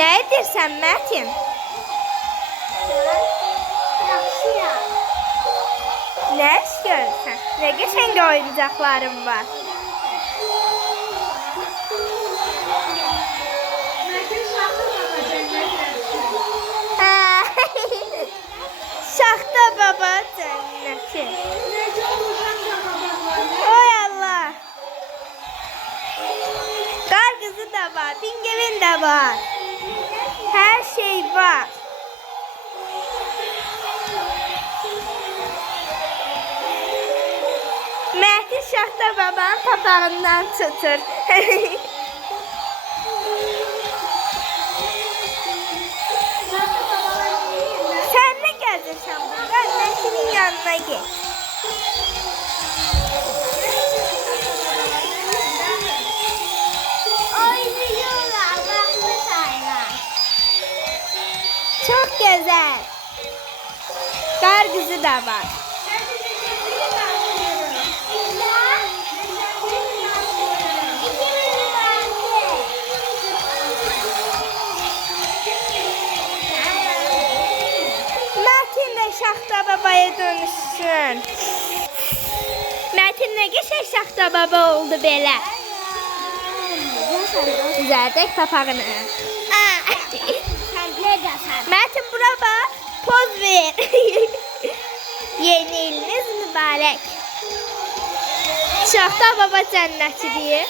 Nə edirsən Mətin? Yaxşıyam. Nə iş görürsən? Nə qəşəng oyuncaqların var. Şaxta baba cənnəti. Oy Allah. Qar qızı da var, pingevin də var. Hər şey var. Mətin Şaxta babanın papağından tutur. Sən nə gəzirsən burada? Mətinin yanına get. Oynuyorlar, bakmışlar. Çok güzel. Qar qızı da var. Mətin də Şaxta babaya dönüşsün. Mətin nə qəşəng Şaxta baba oldu belə. Düzəldək papağını. Mətin bura bax, poz ver. Yeni iliniz mübarək. Şaxta baba cənnətidir.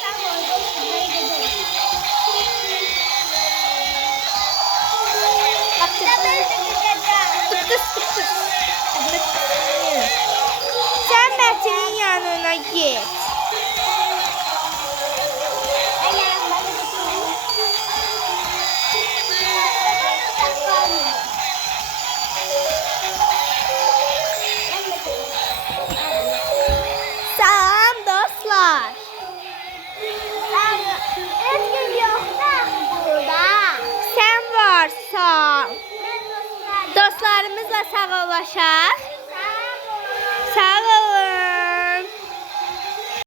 Sen Metin'in yanına git. Salam dostlar. Özgür yok da burada. Sen varsan. Dostlarımızla sağollaşaq. Sağ ol.